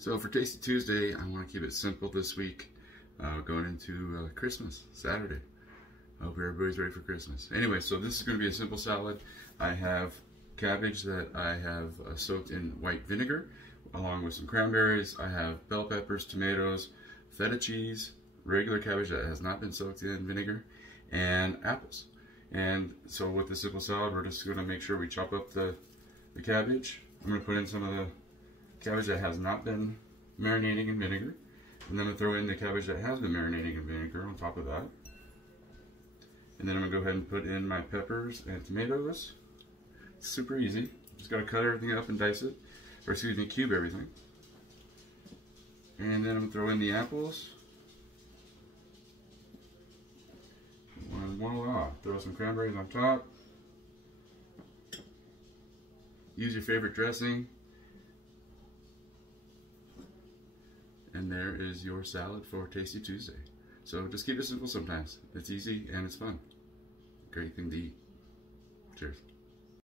So for Tasty Tuesday, I want to keep it simple this week, going into Christmas, Saturday. I hope everybody's ready for Christmas. Anyway, so this is going to be a simple salad. I have cabbage that I have soaked in white vinegar, along with some cranberries. I have bell peppers, tomatoes, feta cheese, regular cabbage that has not been soaked in vinegar, and apples. And so with the simple salad, we're just going to make sure we chop up the cabbage. I'm going to put in some of the cabbage that has not been marinating in vinegar, and then I'm going to throw in the cabbage that has been marinating in vinegar on top of that. And then I'm going to go ahead and put in my peppers and tomatoes. It's super easy. Just got to cut everything up and dice it, or excuse me, cube everything. And then I'm going to throw in the apples. And voila, throw some cranberries on top. Use your favorite dressing. And there is your salad for Tasty Tuesday. So just keep it simple sometimes. It's easy and it's fun. Great thing to eat. Cheers.